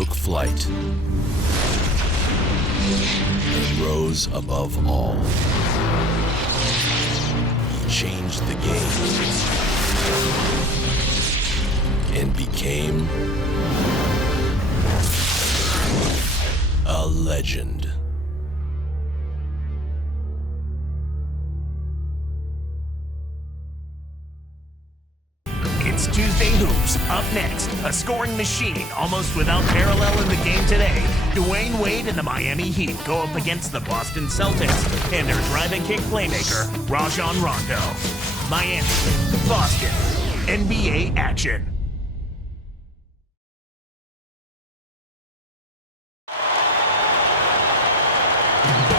took flight and rose above all. He changed the game and became a legend. It's Tuesday Hoops. Up next, a scoring machine almost without parallel in the game today. Dwayne Wade and the Miami Heat go up against the Boston Celtics and their drive and kick playmaker, Rajon Rondo. Miami, Boston, NBA action.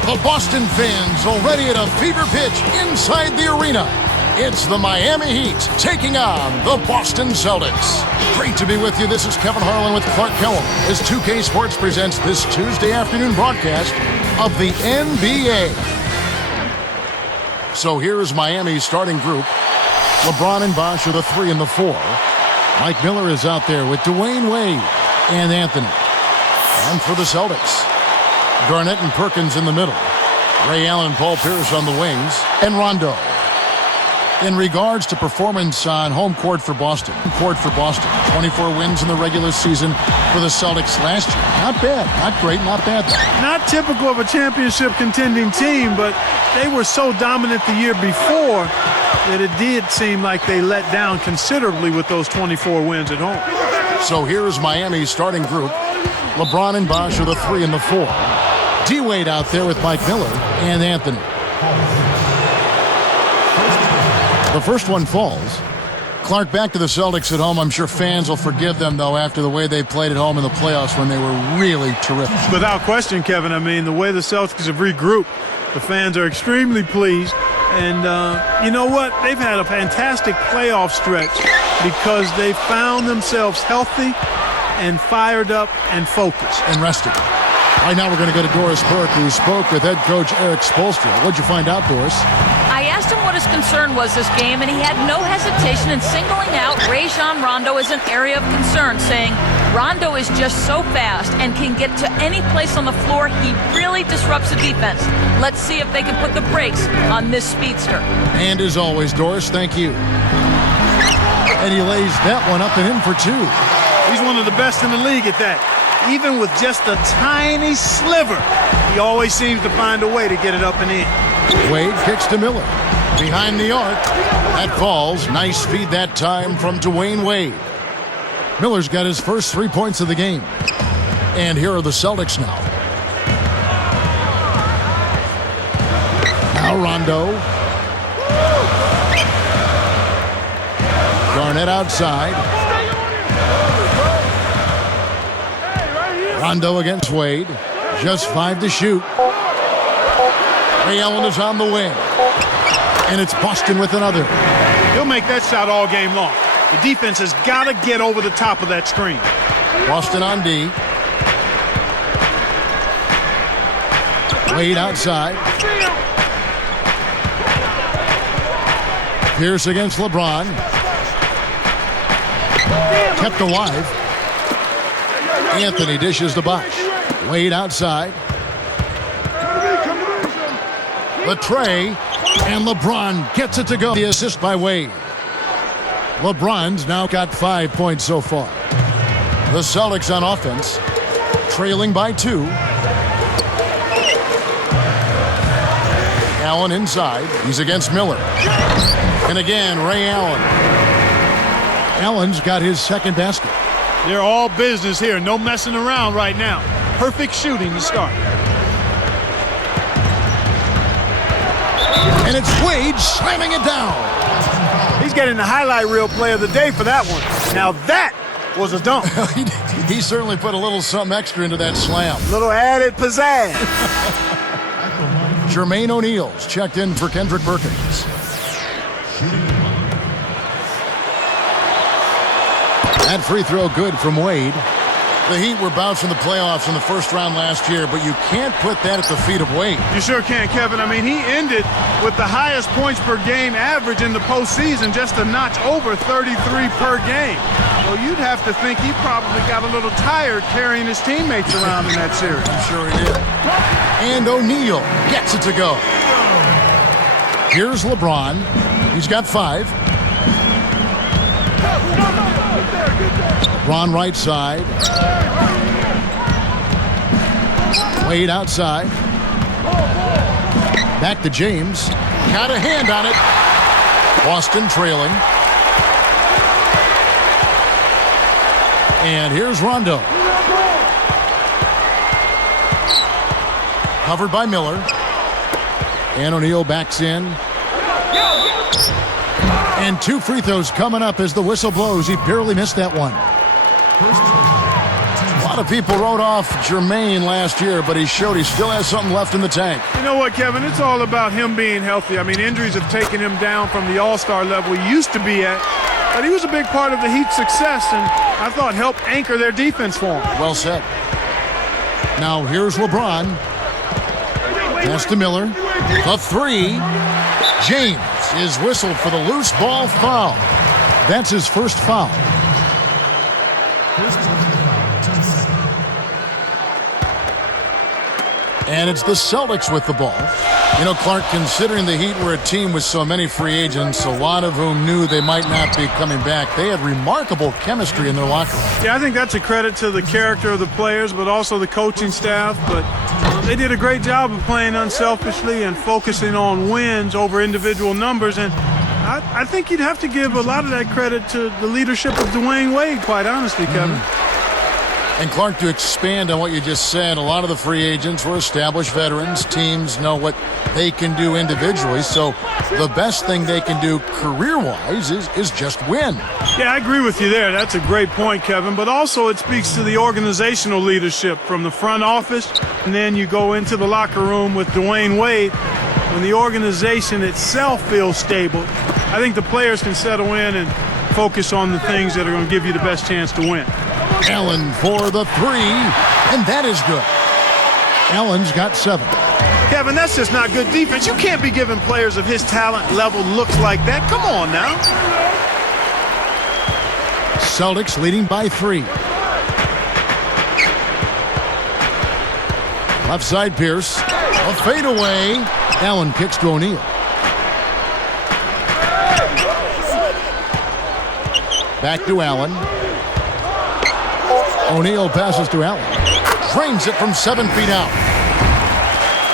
The Boston fans already at a fever pitch inside the arena. It's the Miami Heat taking on the Boston Celtics. Great to be with you. This is Kevin Harlan with Clark Kellum as 2K Sports presents this Tuesday afternoon broadcast of the NBA. So here's Miami's starting group. LeBron and Bosh are the 3 and the 4. Mike Miller is out there with Dwayne Wade and Anthony. And for the Celtics, Garnett and Perkins in the middle. Ray Allen and Paul Pierce on the wings. And Rondo. In regards to performance on home court for Boston, 24 wins in the regular season for the Celtics last year. Not bad, not great, not bad though. Not typical of a championship contending team, but they were so dominant the year before that it did seem like they let down considerably with those 24 wins at home. So here's Miami's starting group. LeBron and Bosh are the 3 and the 4. D-Wade out there with Mike Miller and Anthony. The first one falls. Clark, back to the Celtics at home. I'm sure fans will forgive them, though, after the way they played at home in the playoffs when they were really terrific. Without question, Kevin. I mean, the way the Celtics have regrouped, the fans are extremely pleased. And you know what? They've had a fantastic playoff stretch because they found themselves healthy and fired up and focused. And rested. Right now we're going to go to Doris Burke, who spoke with head coach Eric Spoelstra. What'd you find out, Doris? I asked him what his concern was this game, and he had no hesitation in singling out Rajon Rondo as an area of concern, saying Rondo is just so fast and can get to any place on the floor. He really disrupts the defense. Let's see if they can put the brakes on this speedster. And as always, Doris, thank you. And he lays that one up and in for 2. He's one of the best in the league at that. Even with just a tiny sliver, he always seems to find a way to get it up and in. Wade kicks to Miller. Behind the arc. That falls. Nice feed that time from Dwayne Wade. Miller's got his first 3 points of the game. And here are the Celtics now. Now Rondo. Garnett outside. Rondo against Wade. Just 5 to shoot. Ray Allen is on the wing. And it's Boston with another. He'll make that shot all game long. The defense has got to get over the top of that screen. Boston on D. Wade outside. Pierce against LeBron. Kept alive. Anthony dishes to Bosh. Wade outside. The tray, and LeBron gets it to go. The assist by Wade. LeBron's now got 5 points so far. The Celtics on offense, trailing by 2. Allen inside. He's against Miller. And again, Ray Allen. Allen's got his second basket. They're all business here. No messing around right now. Perfect shooting to start. And it's Wade slamming it down. He's getting the highlight reel play of the day for that one. Now that was a dunk. He certainly put a little something extra into that slam. Little added pizzazz. Jermaine O'Neal's checked in for Kendrick Perkins. That free throw good from Wade. The Heat were bounced in the playoffs in the first round last year, but you can't put that at the feet of Wade. You sure can, Kevin. I mean, he ended with the highest points per game average in the postseason, just a notch over 33 per game. So you'd have to think he probably got a little tired carrying his teammates around in that series. I'm sure he did. And O'Neal gets it to go. Here's LeBron. He's got 5. LeBron right side. Wade outside. Back to James. Got a hand on it. Boston trailing. And here's Rondo. Covered by Miller. And O'Neal backs in. And 2 free throws coming up as the whistle blows. He barely missed that one. A lot of people wrote off Jermaine last year, but he showed he still has something left in the tank. You know what, Kevin? It's all about him being healthy. I mean, injuries have taken him down from the all-star level he used to be at. But he was a big part of the Heat's success, and I thought helped anchor their defense for him. Well said. Now here's LeBron. Pass to Miller. The 3. James is whistled for the loose ball foul. That's his first foul. And it's the Celtics with the ball. You know, Clark, considering the Heat were a team with so many free agents, a lot of whom knew they might not be coming back, they had remarkable chemistry in their locker room. Yeah, I think that's a credit to the character of the players, but also the coaching staff. But they did a great job of playing unselfishly and focusing on wins over individual numbers. And I think you'd have to give a lot of that credit to the leadership of Dwayne Wade, quite honestly, Kevin. And Clark, to expand on what you just said, a lot of the free agents were established veterans. Teams know what they can do individually, so the best thing they can do career-wise is just win. Yeah, I agree with you there. That's a great point, Kevin. But also it speaks to the organizational leadership from the front office, and then you go into the locker room with Dwayne Wade. When the organization itself feels stable, I think the players can settle in and focus on the things that are going to give you the best chance to win. Allen for the 3, and that is good. Allen's got 7. Kevin, that's just not good defense. You can't be giving players of his talent level looks like that. Come on now. Celtics leading by 3. Left side Pierce. A fadeaway. Allen kicks to O'Neal. Back to Allen. O'Neal passes to Allen. Drains it from 7 feet out.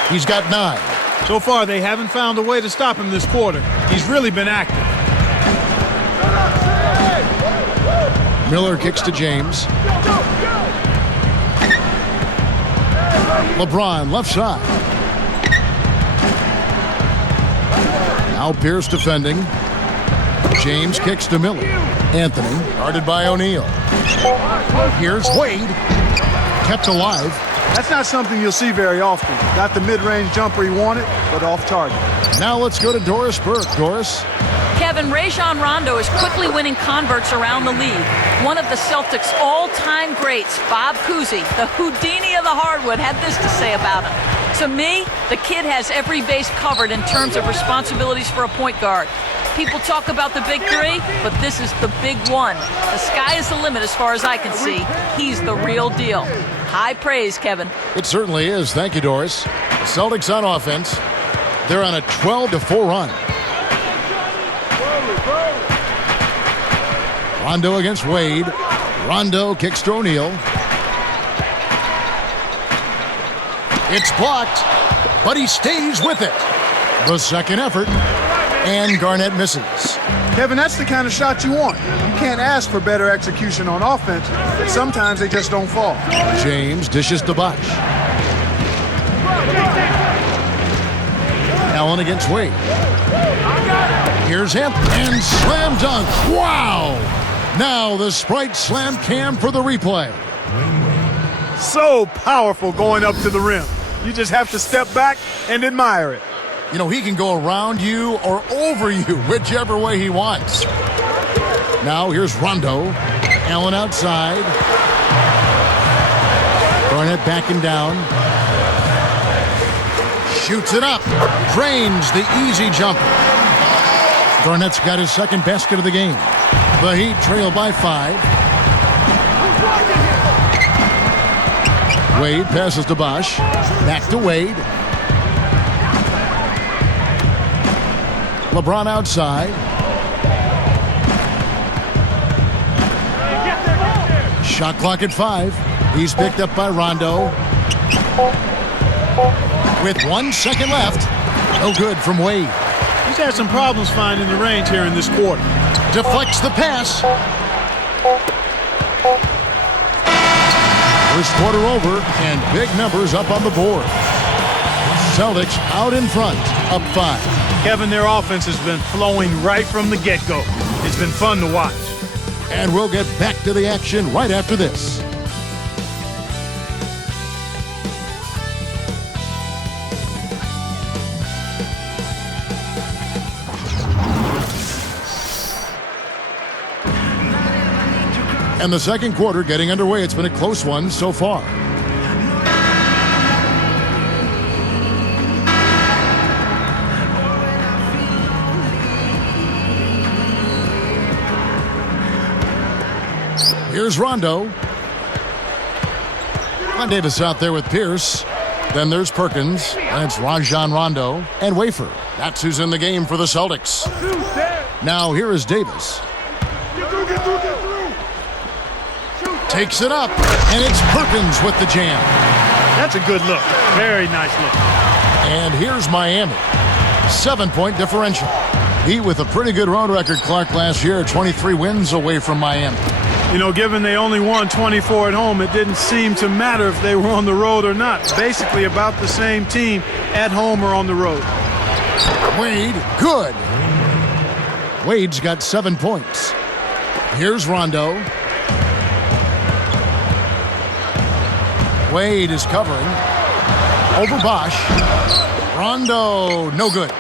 He's got 9. So far, they haven't found a way to stop him this quarter. He's really been active. Miller kicks to James. LeBron left side. Now Pierce defending. James kicks to Miller. Anthony guarded by O'Neal. Here's Wade. Kept alive. That's not something you'll see very often. Got the mid-range jumper he wanted, but off target. Now let's go to Doris Burke. Doris. Kevin, Rajon Rondo is quickly winning converts around the league. One of the Celtics' all-time greats, Bob Cousy, the Houdini of the hardwood, had this to say about him. To me, the kid has every base covered in terms of responsibilities for a point guard. People talk about the big 3, but this is the big 1. The sky is the limit as far as I can see. He's the real deal. High praise, Kevin. It certainly is. Thank you, Doris. The Celtics on offense. They're on a 12-4 run. Rondo against Wade. Rondo kicks to O'Neal. It's blocked, but he stays with it. The second effort, and Garnett misses. Kevin, that's the kind of shot you want. You can't ask for better execution on offense, but sometimes they just don't fall. James dishes to Bosh. Allen against Wade. Here's him, and slam dunk. Wow! Now the Sprite slam cam for the replay. So powerful going up to the rim. You just have to step back and admire it. You know, he can go around you or over you, whichever way he wants. Now here's Rondo. Allen outside. Garnett backing down. Shoots it up. Drains the easy jumper. Garnett's got his second basket of the game. The Heat trail by 5. Wade passes to Bosch. Back to Wade. LeBron outside. Shot clock at 5. He's picked up by Rondo. With 1 second left. No good from Wade. He's had some problems finding the range here in this quarter. Deflects the pass. First quarter over, and big numbers up on the board. Celtics out in front, up 5. Kevin, their offense has been flowing right from the get-go. It's been fun to watch. And we'll get back to the action right after this. And the second quarter getting underway. It's been a close one so far. Here's Rondo. Glenn Davis out there with Pierce. Then there's Perkins. And it's Rajon Rondo and Wafer. That's who's in the game for the Celtics. Now here is Davis. Takes it up, and it's Perkins with the jam. That's a good look. Very nice look. And here's Miami. 7-point differential. Heat with a pretty good road record, Clark, last year. 23 wins away from Miami. You know, given they only won 24 at home, it didn't seem to matter if they were on the road or not. Basically about the same team at home or on the road. Wade, good. Wade's got 7 points. Here's Rondo. Wade is covering. Over Bosch. Rondo, no good.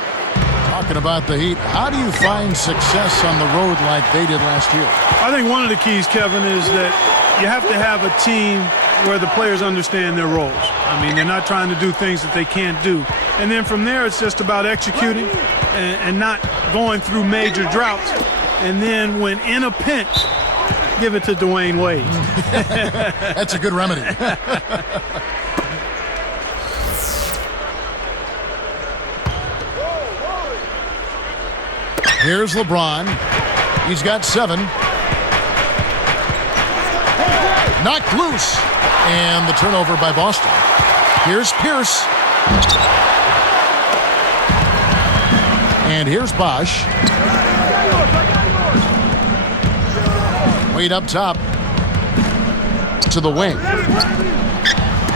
Talking about the Heat, how do you find success on the road like they did last year? I think one of the keys, Kevin, is that you have to have a team where the players understand their roles. I mean, they're not trying to do things that they can't do. And then from there, it's just about executing and not going through major droughts. And then when in a pinch, give it to Dwayne Wade. That's a good remedy. Here's LeBron. He's got 7. Knocked loose. And the turnover by Boston. Here's Pierce. And here's Bosch. Wade up top to the wing.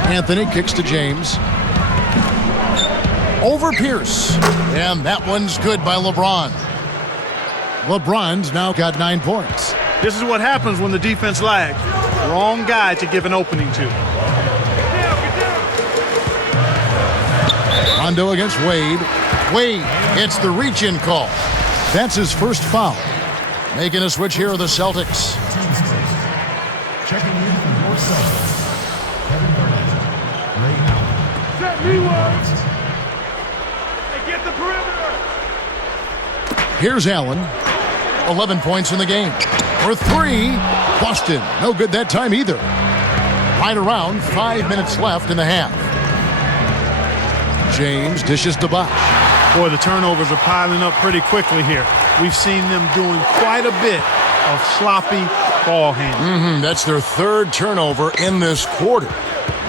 Anthony kicks to James. Over Pierce. And that one's good by LeBron. LeBron's now got 9 points. This is what happens when the defense lags. Wrong guy to give an opening to. Rondo against Wade. Wade gets the reach-in call. That's his first foul. Making a switch here are the Celtics. Checking in for your Celtics. Kevin Garnett. Ray Allen. Set me one. Hey, get the perimeter. Here's Allen. 11 points in the game. For 3, Boston. No good that time either. Right around 5 minutes left in the half. James dishes to Bosch. Boy, the turnovers are piling up pretty quickly here. We've seen them doing quite a bit of sloppy ball handling. That's their 3rd turnover in this quarter.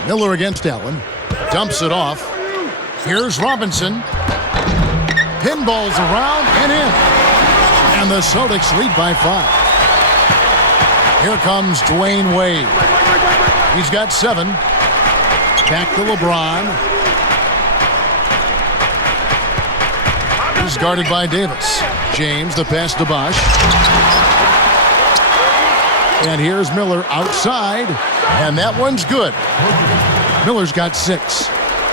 Miller against Allen. Dumps it off. Here's Robinson. Pinballs around and in. And the Celtics lead by 5. Here comes Dwayne Wade. He's got 7. Back to LeBron. He's guarded by Davis. James, the pass to Bosch. And here's Miller outside. And that one's good. Miller's got 6.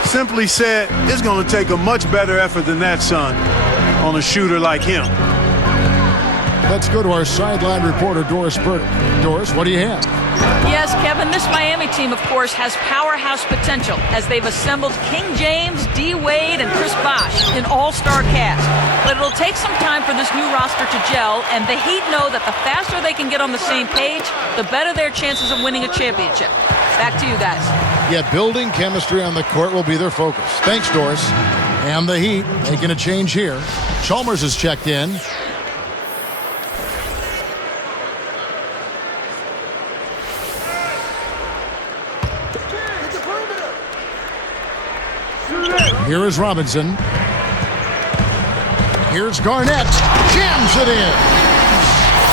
Simply said, it's going to take a much better effort than that, son, on a shooter like him. Let's go to our sideline reporter, Doris Burke. Doris, what do you have? Yeah, Yes, Kevin, this Miami team, of course, has powerhouse potential as they've assembled King James, D. Wade, and Chris Bosh, an all-star cast. But it'll take some time for this new roster to gel, and the Heat know that the faster they can get on the same page, the better their chances of winning a championship. Back to you guys. Yeah, building chemistry on the court will be their focus. Thanks, Doris. And the Heat making a change here. Chalmers is checked in. Here is Robinson. Here's Garnett. Jams it in.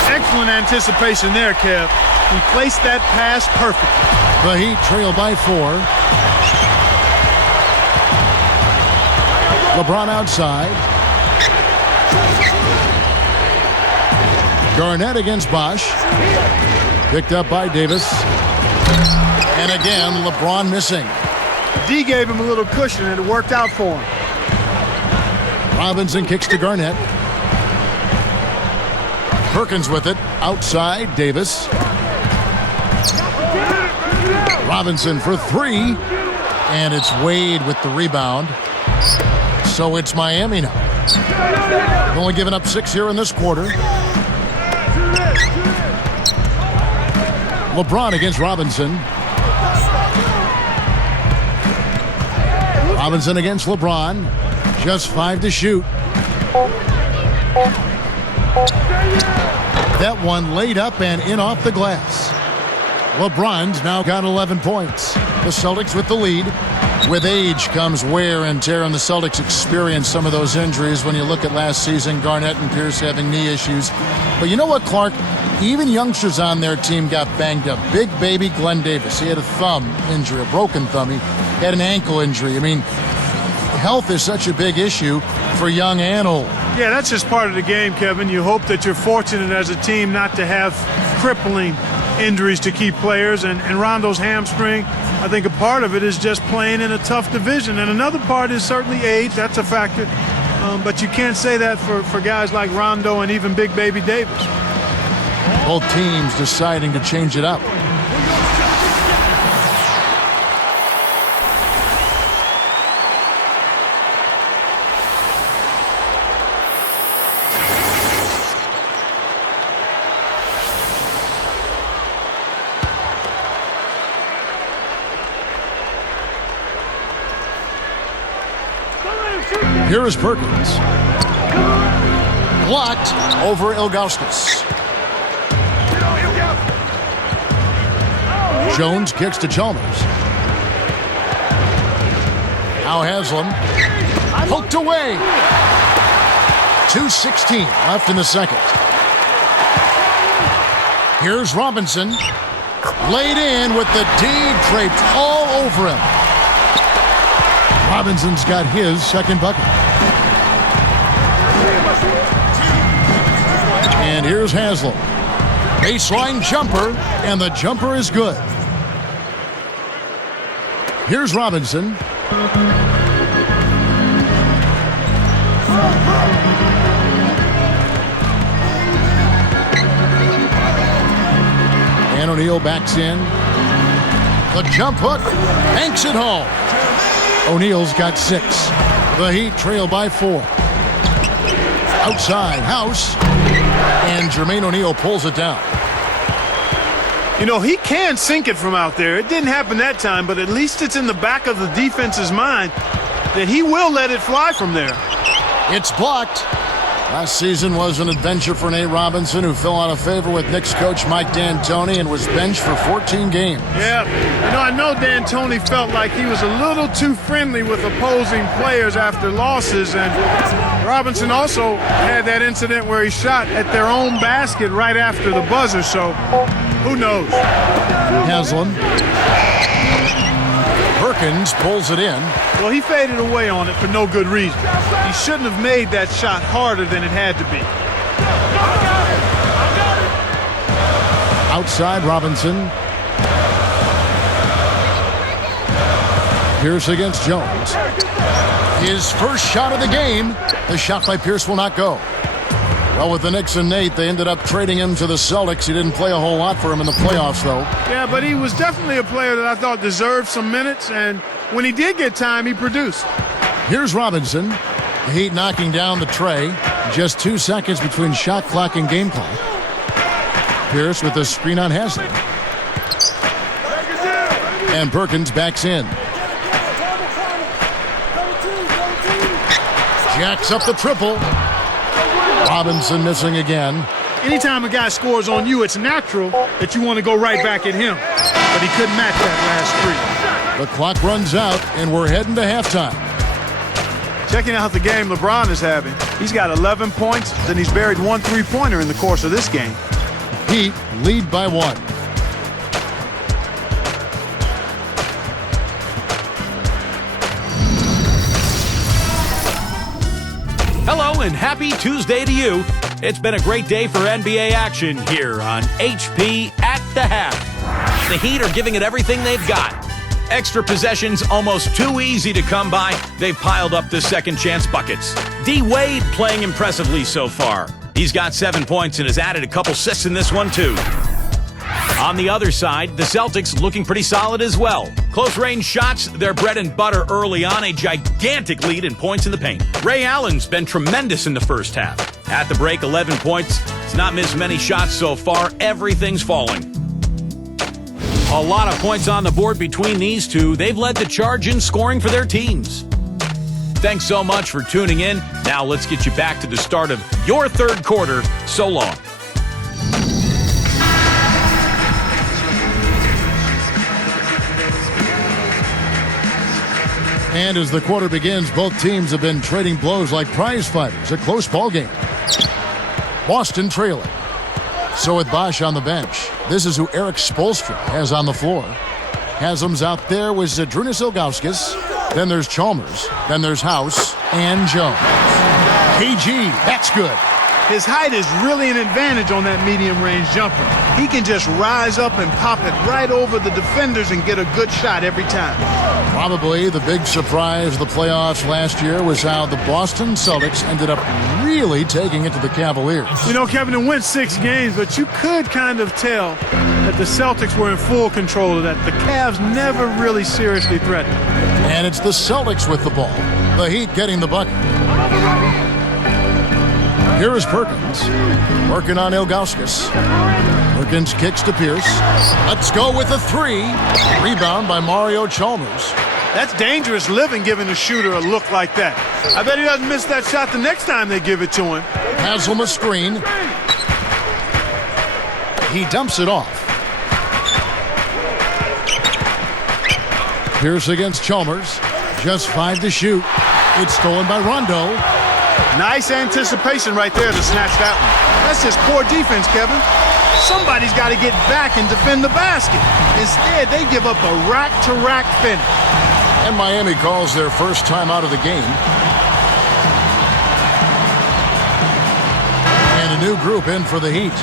Excellent anticipation there, Kev. He placed that pass perfectly. The Heat trail by 4. LeBron outside. Garnett against Bosh. Picked up by Davis. And again, LeBron missing. D gave him a little cushion and it worked out for him. Robinson kicks to Garnett. Perkins with it. Outside, Davis. Robinson for 3. And it's Wade with the rebound. So it's Miami now. Only giving up 6 here in this quarter. LeBron against Robinson. Robinson against LeBron. Just 5 to shoot. That one laid up and in off the glass. LeBron's now got 11 points. The Celtics with the lead. With age comes wear and tear, and the Celtics experienced some of those injuries when you look at last season, Garnett and Pierce having knee issues. But you know what, Clark? Even youngsters on their team got banged up. Big baby Glenn Davis, he had a thumb injury, a broken thumb. He had an ankle injury. I mean, health is such a big issue for young and old. Yeah, that's just part of the game, Kevin. You hope that you're fortunate as a team not to have crippling injuries to key players. And Rondo's hamstring, I think a part of it is just playing in a tough division. And another part is certainly age. That's a factor. But you can't say that for guys like Rondo and even Big Baby Davis. Both teams deciding to change it up. Here is Perkins. Blocked over Ilgauskas. Jones kicks to Chalmers. Now Haslam. Poked away. 2:16 left in the second. Here's Robinson. Laid in with the D draped all over him. Robinson's got his second bucket. And here's Haslam. Baseline jumper, and the jumper is good. Here's Robinson. And O'Neal backs in. The jump hook, banks it home. O'Neal's got 6. The Heat trail by 4. Outside, House. And Jermaine O'Neal pulls it down. You know, he can sink it from out there. It didn't happen that time, but at least it's in the back of the defense's mind that he will let it fly from there. It's blocked. Last season was an adventure for Nate Robinson, who fell out of favor with Knicks coach Mike D'Antoni and was benched for 14 games. Yeah, you know, I know D'Antoni felt like he was a little too friendly with opposing players after losses, and Robinson also had that incident where he shot at their own basket right after the buzzer, so who knows? Haslam. Perkins pulls it in. Well, he faded away on it for no good reason. He shouldn't have made that shot harder than it had to be. Outside, Robinson. Pierce against Jones. His first shot of the game. The shot by Pierce will not go. Well, with the Knicks and Nate, they ended up trading him to the Celtics. He didn't play a whole lot for him in the playoffs, though. Yeah, but he was definitely a player that I thought deserved some minutes, and when he did get time, he produced. Here's Robinson. The Heat knocking down the tray. Just 2 seconds between shot clock and game clock. Pierce with the screen on Haslem. And Perkins backs in. Jacks up the triple. Robinson missing again. Anytime a guy scores on you, it's natural that you want to go right back at him. But he couldn't match that last three. The clock runs out, and we're heading to halftime. Checking out the game LeBron is having. He's got 11 points, then he's buried 1 3-pointer in the course of this game. Heat lead by 1. Hello and happy Tuesday to you. It's been a great day for NBA action here on HP at the half. The Heat are giving it everything they've got. Extra possessions almost too easy to come by. They've piled up the second chance buckets. D. Wade playing impressively so far. He's got 7 points and has added a couple assists in this one too. On the other side, the Celtics looking pretty solid as well. Close-range shots, their bread and butter early on, a gigantic lead in points in the paint. Ray Allen's been tremendous in the first half. At the break, 11 points. He's not missed many shots so far. Everything's falling. A lot of points on the board between these two. They've led the charge in scoring for their teams. Thanks so much for tuning in. Now let's get you back to the start of your third quarter. So long. And as the quarter begins, both teams have been trading blows like prize fighters. A close ball game. Boston trailing. So with Bosh on the bench, this is who Eric Spoelstra has on the floor. Haslam's out there with Zydrunas Ilgauskas. Then there's Chalmers. Then there's House and Jones. KG, that's good. His height is really an advantage on that medium-range jumper. He can just rise up and pop it right over the defenders and get a good shot every time. Probably the big surprise of the playoffs last year was how the Boston Celtics ended up really taking it to the Cavaliers. You know, Kevin, it went 6 games, but you could kind of tell that the Celtics were in full control of that. The Cavs never really seriously threatened. And it's the Celtics with the ball. The Heat getting the bucket. Here is Perkins, working on Ilgauskas. Perkins kicks to Pierce. Let's go with a 3. Rebound by Mario Chalmers. That's dangerous living, giving a shooter a look like that. I bet he doesn't miss that shot the next time they give it to him. Haslam a screen. He dumps it off. Pierce against Chalmers. Just 5 to shoot. It's stolen by Rondo. Nice anticipation right there to snatch that one. That's just poor defense, Kevin. Somebody's got to get back and defend the basket. Instead, they give up a rack-to-rack finish. And Miami calls their first time out of the game. And a new group in for the Heat.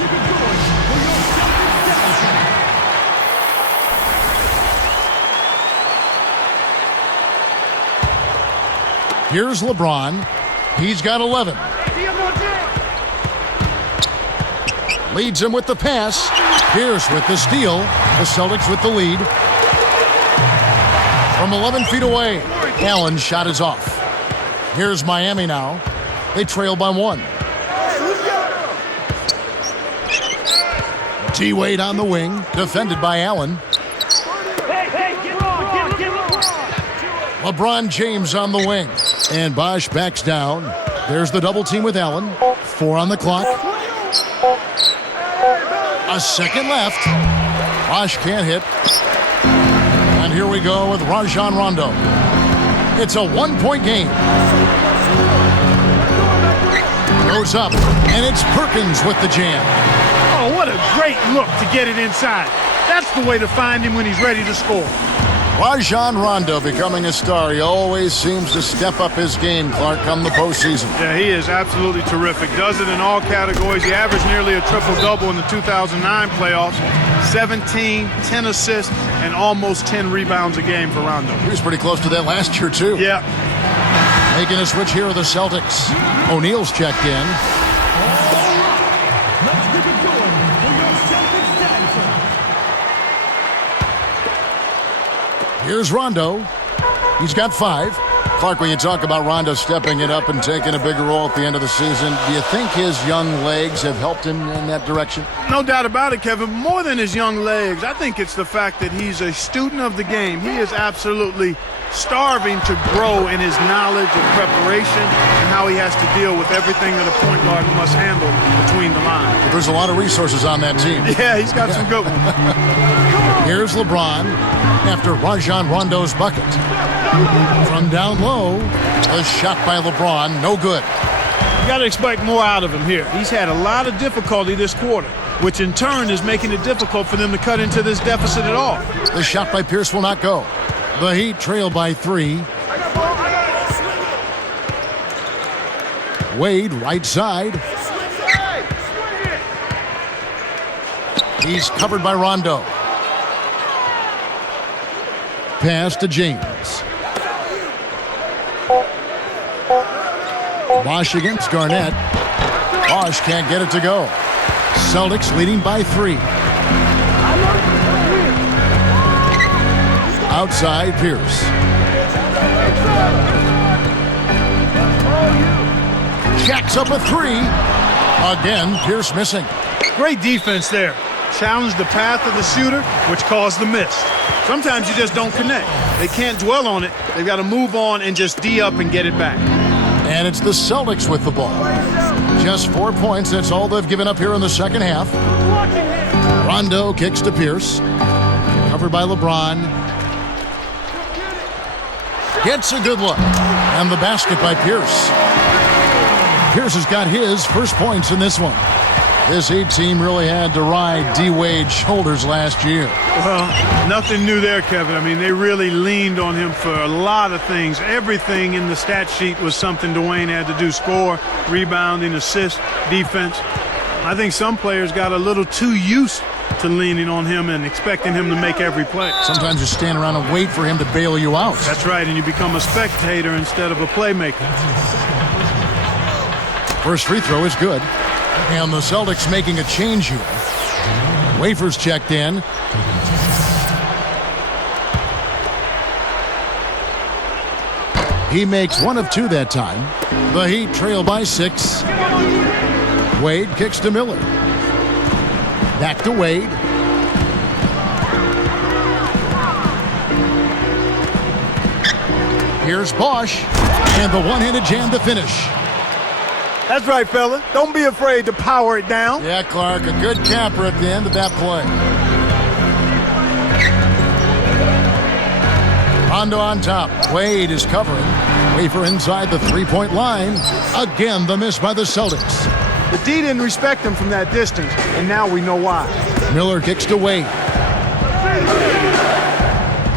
Here's LeBron. He's got 11. Leads him with the pass. Pierce with the steal. The Celtics with the lead. From 11 feet away, Allen's shot is off. Here's Miami now. They trail by 1. T. Wade on the wing, defended by Allen. LeBron James on the wing. And Bosh backs down. There's the double team with Allen. 4 on the clock. A second left. Bosh can't hit. And here we go with Rajon Rondo. It's a 1-point game. Goes up, and it's Perkins with the jam. Oh, what a great look to get it inside. That's the way to find him when he's ready to score. Rajon Rondo becoming a star. He always seems to step up his game, Clark, come the postseason. Yeah, he is absolutely terrific. Does it in all categories. He averaged nearly a triple-double in the 2009 playoffs. 17, 10 assists, and almost 10 rebounds a game for Rondo. He was pretty close to that last year, too. Yeah. Making a switch here are the Celtics. O'Neal's checked in. Here's Rondo. He's got 5. Clark, when you talk about Rondo stepping it up and taking a bigger role at the end of the season, do you think his young legs have helped him in that direction? No doubt about it, Kevin. More than his young legs, I think it's the fact that he's a student of the game. He is absolutely starving to grow in his knowledge and preparation and how he has to deal with everything that a point guard must handle between the lines. There's a lot of resources on that team. Yeah, he's got some good ones. Here's LeBron after Rajon Rondo's bucket. From down low, a shot by LeBron, no good. You got to expect more out of him here. He's had a lot of difficulty this quarter, which in turn is making it difficult for them to cut into this deficit at all. The shot by Pierce will not go. The Heat trail by 3. Wade, right side. He's covered by Rondo. Pass to James. Bosch against Garnett. Bosch can't get it to go. Celtics leading by 3. Outside Pierce. Jacks up a 3. Again, Pierce missing. Great defense there. Challenged the path of the shooter, which caused the miss. Sometimes you just don't connect. They can't dwell on it. They've got to move on and just D up and get it back. And it's the Celtics with the ball. Just 4 points. That's all they've given up here in the second half. Rondo kicks to Pierce. Covered by LeBron. Gets a good look. And the basket by Pierce. Pierce has got his first points in this one. This Heat team really had to ride D-Wade's shoulders last year. Well, nothing new there, Kevin. I mean, they really leaned on him for a lot of things. Everything in the stat sheet was something Dwayne had to do: score, rebounding, assist, defense. I think some players got a little too used to leaning on him and expecting him to make every play. Sometimes you stand around and wait for him to bail you out. That's right, and you become a spectator instead of a playmaker. First free throw is good. And the Celtics making a change here. Wafers checked in. He makes 1 of 2 that time. The Heat trail by 6. Wade kicks to Miller. Back to Wade. Here's Bosch. And the one-handed jam to finish. That's right, fella. Don't be afraid to power it down. Yeah, Clark, a good capper at the end of that play. Rondo on top. Wade is covering. Wafer inside the three-point line. Again, the miss by the Celtics. The D didn't respect him from that distance, and now we know why. Miller kicks to Wade.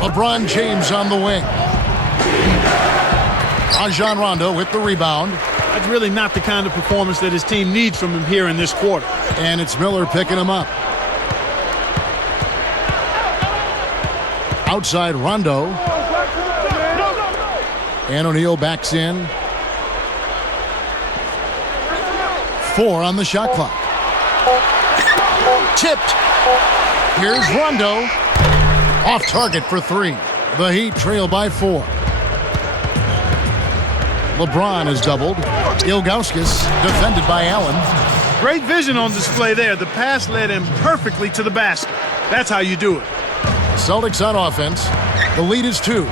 LeBron James on the wing. Rajon Rondo with the rebound. That's really not the kind of performance that his team needs from him here in this quarter. And it's Miller picking him up. Outside Rondo. And O'Neal backs in. 4 on the shot clock. Tipped. Here's Rondo. Off target for 3. The Heat trail by 4. LeBron is doubled. Ilgauskas defended by Allen. Great vision on display there. The pass led him perfectly to the basket. That's how you do it. Celtics on offense. The lead is 2.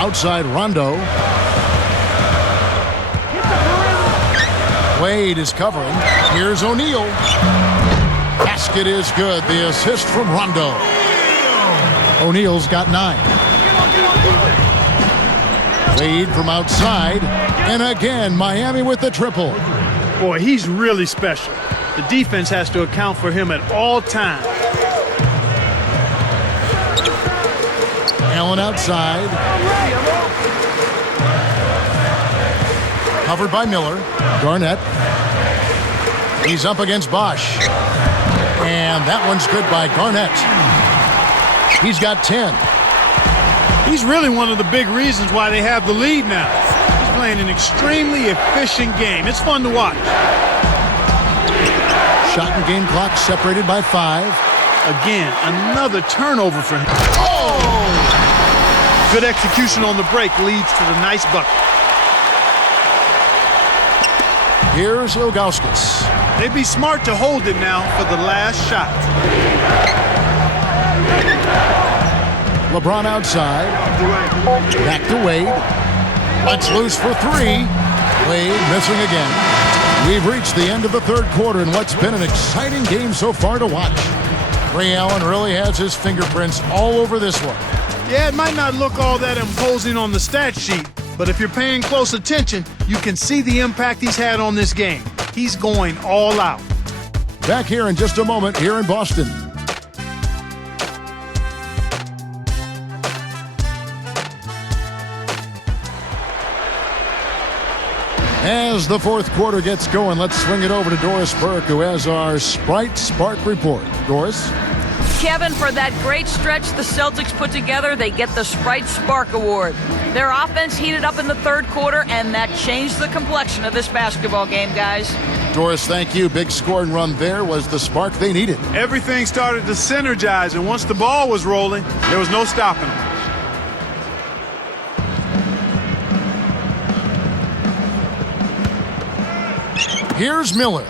Outside Rondo. Wade is covering. Here's O'Neal. Basket is good. The assist from Rondo. O'Neal's got 9. Wade from outside. And again, Miami with the triple. Boy, he's really special. The defense has to account for him at all times. Allen outside. Covered by Miller. Garnett. He's up against Bosch. And that one's good by Garnett. He's got 10. He's really one of the big reasons why they have the lead now. He's playing an extremely efficient game. It's fun to watch. Shot and game clock separated by 5. Again, another turnover for him. Oh! Good execution on the break leads to the nice bucket. Here's Ilgauskas. They'd be smart to hold it now for the last shot. LeBron outside. Back to Wade. Let's loose for three. Wade missing again. We've reached the end of the third quarter in what's been an exciting game so far to watch. Ray Allen really has his fingerprints all over this one. Yeah, it might not look all that imposing on the stat sheet, but if you're paying close attention, you can see the impact he's had on this game. He's going all out. Back here in just a moment here in Boston. As the fourth quarter gets going, let's swing it over to Doris Burke, who has our Sprite Spark report. Doris? Kevin, for that great stretch the Celtics put together, they get the Sprite Spark Award. Their offense heated up in the third quarter, and that changed the complexion of this basketball game, guys. Doris, thank you. Big scoring run there was the spark they needed. Everything started to synergize, and once the ball was rolling, there was no stopping them. Here's Miller.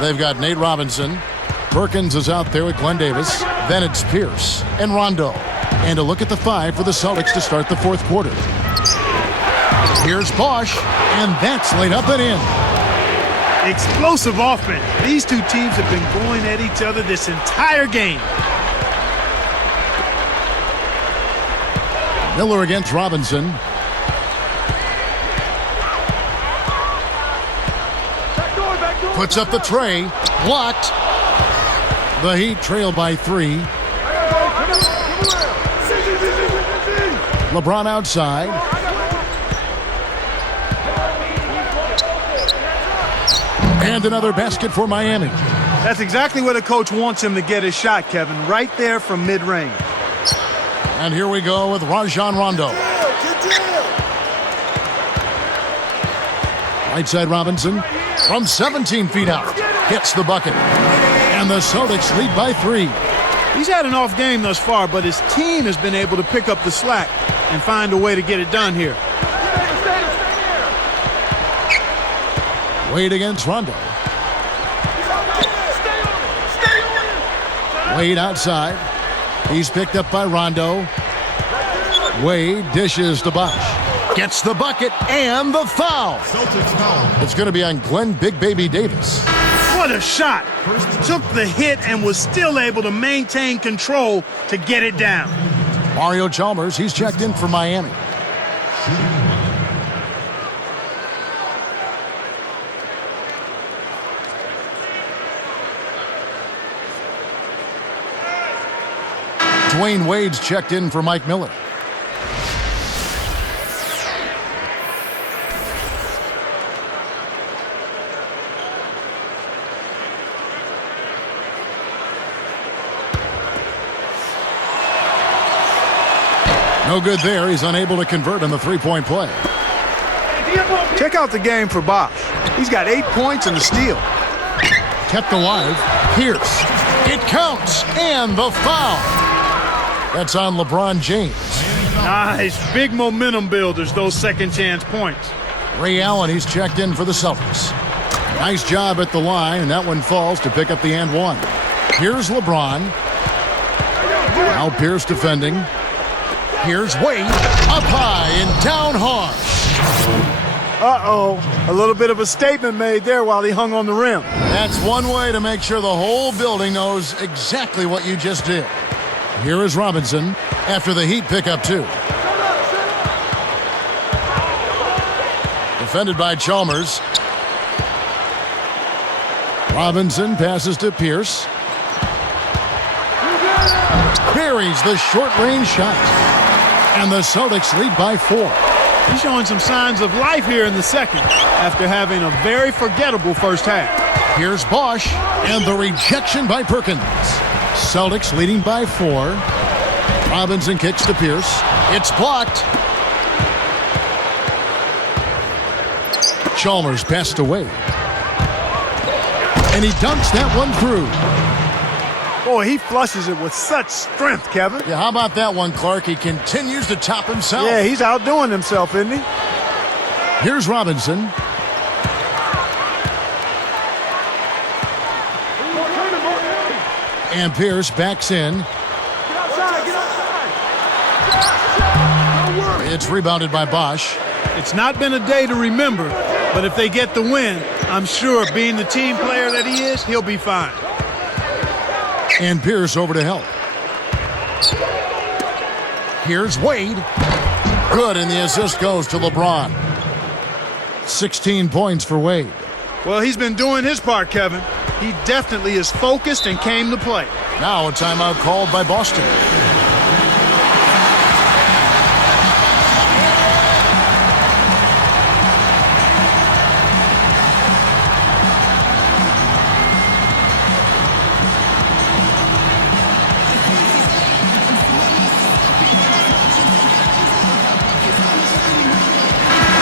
They've got Nate Robinson. Perkins is out there with Glenn Davis. Then it's Pierce and Rondo. And a look at the five for the Celtics to start the fourth quarter. Here's Bosch, and that's laid up and in. Explosive offense. These two teams have been going at each other this entire game. Miller against Robinson. Puts up the tray. Blocked. The Heat trail by 3. LeBron outside. And another basket for Miami. That's exactly where the coach wants him to get his shot, Kevin. Right there from mid-range. And here we go with Rajon Rondo. Right side Robinson from 17 feet out. Hits the bucket. And the Celtics lead by 3. He's had an off game thus far, but his team has been able to pick up the slack and find a way to get it done here. Wade against Rondo. Wade outside. He's picked up by Rondo. Wade dishes to Bosch. Gets the bucket and the foul. It's going to be on Glenn Big Baby Davis. What a shot. Took the hit and was still able to maintain control to get it down. Mario Chalmers, he's checked in for Miami. Dwayne Wade's checked in for Mike Miller. No good there. He's unable to convert on the three-point play. Check out the game for Bosch. He's got 8 points and a steal. Kept alive. Pierce. It counts. And the foul. That's on LeBron James. Nice. Big momentum builders, those second chance points. Ray Allen, he's checked in for the Celtics. Nice job at the line, and that one falls to pick up the and one. Here's LeBron. Now Pierce defending. Here's Wade. Up high and down hard. Uh-oh. A little bit of a statement made there while he hung on the rim. That's one way to make sure the whole building knows exactly what you just did. Here is Robinson after the Heat pick up 2. Defended by Chalmers. Robinson passes to Pierce. Buries the short-range shot. And the Celtics lead by 4. He's showing some signs of life here in the second after having a very forgettable first half. Here's Bosch and the rejection by Perkins. Celtics leading by 4. Robinson kicks to Pierce. It's blocked. Chalmers passed away. And he dunks that one through. Boy, he flushes it with such strength, Kevin. Yeah, how about that one, Clark? He continues to top himself. Yeah, he's outdoing himself, isn't he? Here's Robinson. And Pierce backs in. It's rebounded by Bosch. It's not been a day to remember, but if they get the win, I'm sure being the team player that he is, he'll be fine. And Pierce over to help. Here's Wade. Good, and the assist goes to LeBron. 16 points for Wade. Well, he's been doing his part, Kevin. He definitely is focused and came to play. Now a timeout called by Boston.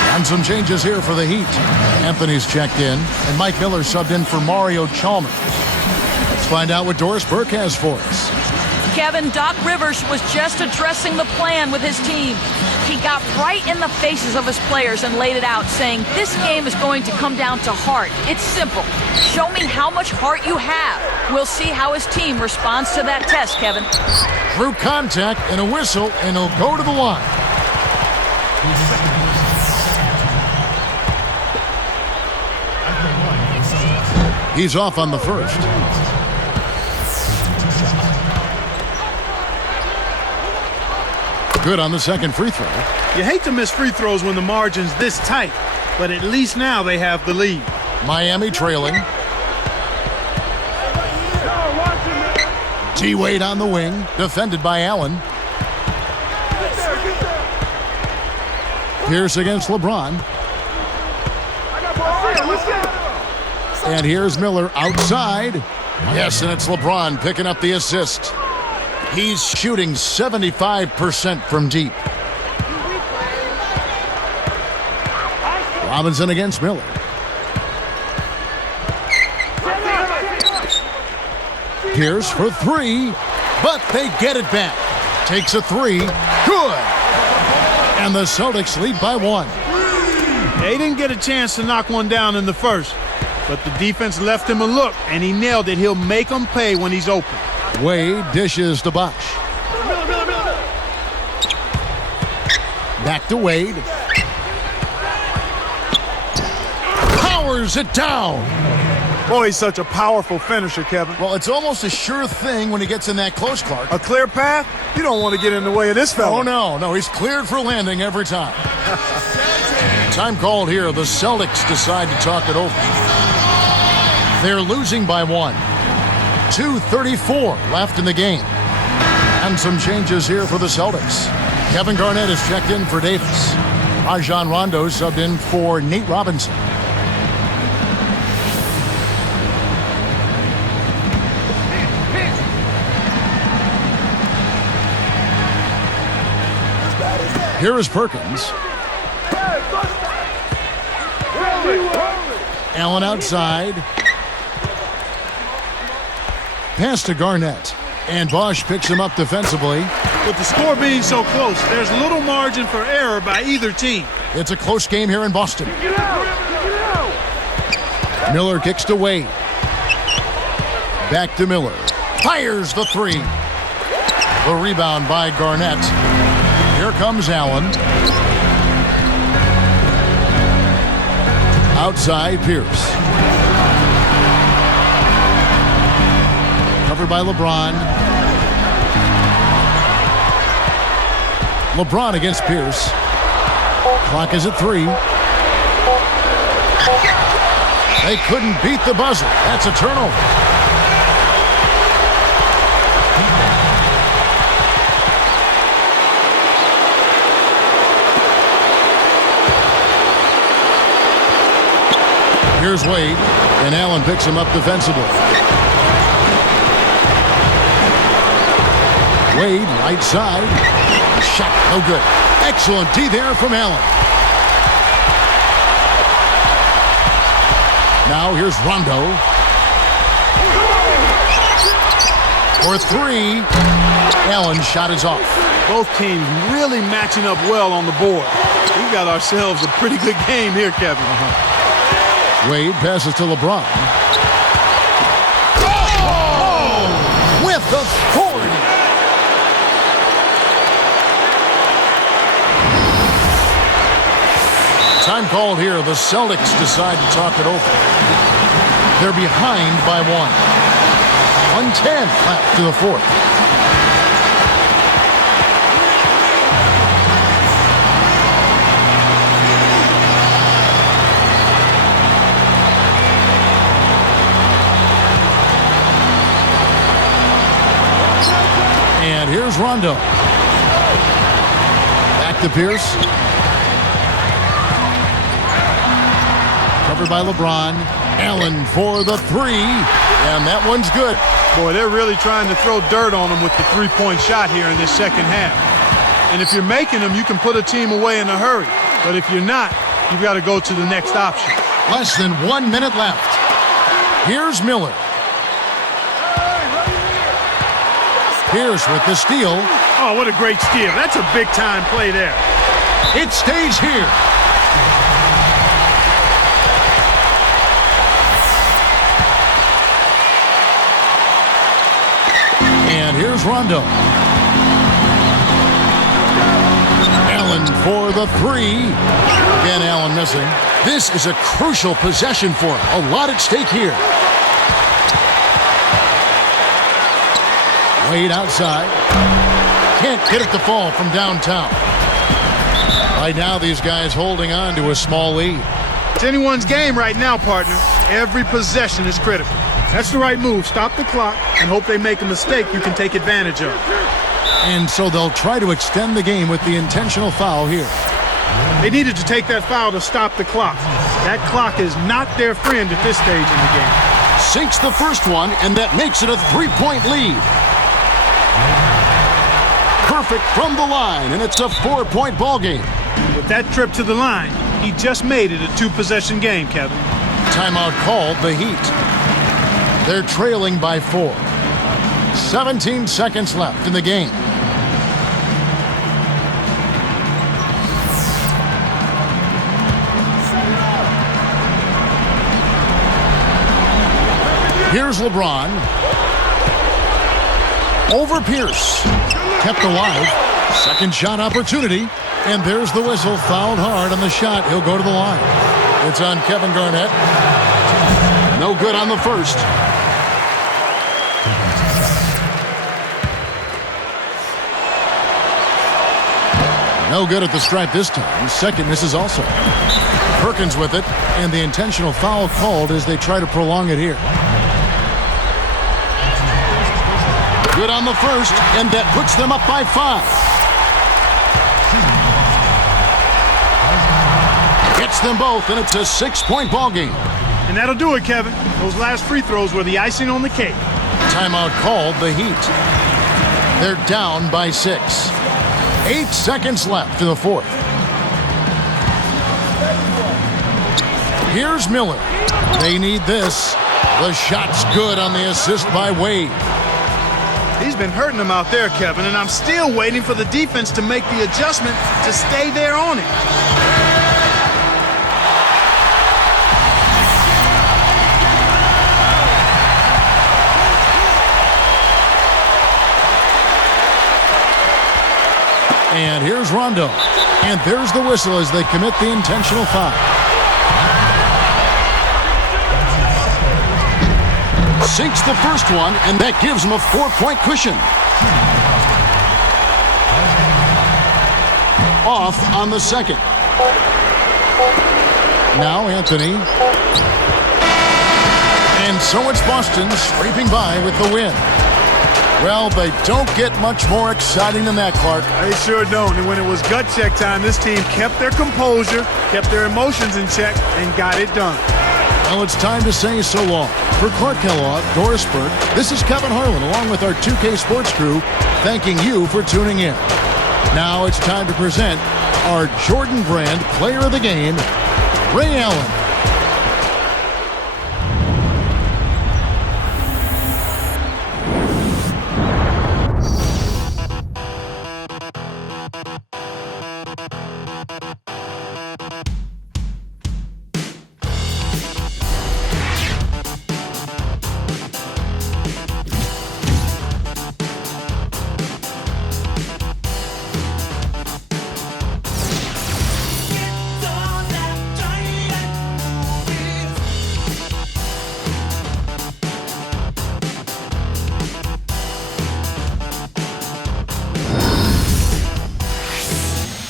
And some changes here for the Heat. Anthony's checked in, and Mike Miller subbed in for Mario Chalmers. Let's find out what Doris Burke has for us. Kevin, Doc Rivers was just addressing the plan with his team. He got right in the faces of his players and laid it out, saying, this game is going to come down to heart. It's simple. Show me how much heart you have. We'll see how his team responds to that test, Kevin. Through contact and a whistle, and he'll go to the line. He's off on the first. Good on the second free throw. You hate to miss free throws when the margin's this tight, but at least now they have the lead. Miami trailing. T-Wade on the wing, defended by Allen. Pierce against LeBron. And here's Miller outside. Yes, and it's LeBron picking up the assist. He's shooting 75% from deep. Robinson against Miller. Pierce for three, but they get it back. Takes a three. Good. And the Celtics lead by one. They didn't get a chance to knock one down in the first, but the defense left him a look, and he nailed it. He'll make them pay when he's open. Wade dishes to Bosch. Back to Wade. Powers it down. Boy, he's such a powerful finisher, Kevin. Well, it's almost a sure thing when he gets in that close, Clark. A clear path? You don't want to get in the way of this fella. Oh, no, he's cleared for landing every time. Time called here. The Celtics decide to talk it over. They're losing by one. 2:34 left in the game. And some changes here for the Celtics. Kevin Garnett is checked in for Davis. Rajon Rondo subbed in for Nate Robinson. Here is Perkins. Allen outside. Pass to Garnett. And Bosch picks him up defensively. With the score being so close, there's little margin for error by either team. It's a close game here in Boston. Miller kicks to Wade. Back to Miller. Fires the three. The rebound by Garnett. Here comes Allen. Outside, Pierce. Covered by LeBron. LeBron against Pierce. Clock is at 3. They couldn't beat the buzzer. That's a turnover. Here's Wade, and Allen picks him up defensively. Wade, right side. Shot, no good. Excellent D there from Allen. Now here's Rondo. For three. Allen's shot is off. Both teams really matching up well on the board. We've got ourselves a pretty good game here, Kevin. Wade passes to LeBron. Oh! With authority. Time called here. The Celtics decide to talk it over. They're behind by 1:10 left to the fourth. And here's Rondo. Back to Pierce. Covered by LeBron. Allen for the three. And that one's good. Boy, they're really trying to throw dirt on them with the three-point shot here in this second half. And if you're making them, you can put a team away in a hurry. But if you're not, you've got to go to the next option. Less than 1 minute left. Here's Miller. Pierce with the steal. Oh, what a great steal. That's a big-time play there. It stays here. And here's Rondo. Allen for the three. Again, Allen missing. This is a crucial possession for him. A lot at stake here. Wade outside. Can't get it to fall from downtown. Right now, these guys holding on to a small lead. It's anyone's game right now, partner. Every possession is critical. That's the right move. Stop the clock and hope they make a mistake you can take advantage of. And so they'll try to extend the game with the intentional foul here. They needed to take that foul to stop the clock. That clock is not their friend at this stage in the game. Sinks the first one, and that makes it a three-point lead. Perfect from the line, and it's a 4-point ball game. With that trip to the line, he just made it a two-possession game, Kevin. Timeout called the Heat. They're trailing by 4. 17 seconds left in the game. Here's LeBron. Over Pierce. Kept alive. Second shot opportunity. And there's the whistle. Fouled hard on the shot. He'll go to the line. It's on Kevin Garnett. No good on the first. No good at the stripe this time. Second misses also. Perkins with it. And the intentional foul called as they try to prolong it here. Good on the first, and that puts them up by 5. Gets them both, and it's a 6-point ball game. And that'll do it, Kevin. Those last free throws were the icing on the cake. Timeout called the Heat. They're down by 6. 8 seconds left to the fourth. Here's Miller. They need this. The shot's good on the assist by Wade. He's been hurting them out there, Kevin, and I'm still waiting for the defense to make the adjustment to stay there on it. And here's Rondo. And there's the whistle as they commit the intentional foul. Sinks the first one, and that gives him a 4-point cushion. Off on the second. Now Anthony. And so it's Boston scraping by with the win. Well, they don't get much more exciting than that, Clark. They sure don't. And when it was gut check time, this team kept their composure, kept their emotions in check, and got it done. Well, it's time to say so long. For Clark Kellogg, Doris Burke, this is Kevin Harlan, along with our 2K Sports crew, thanking you for tuning in. Now it's time to present our Jordan Brand Player of the Game, Ray Allen.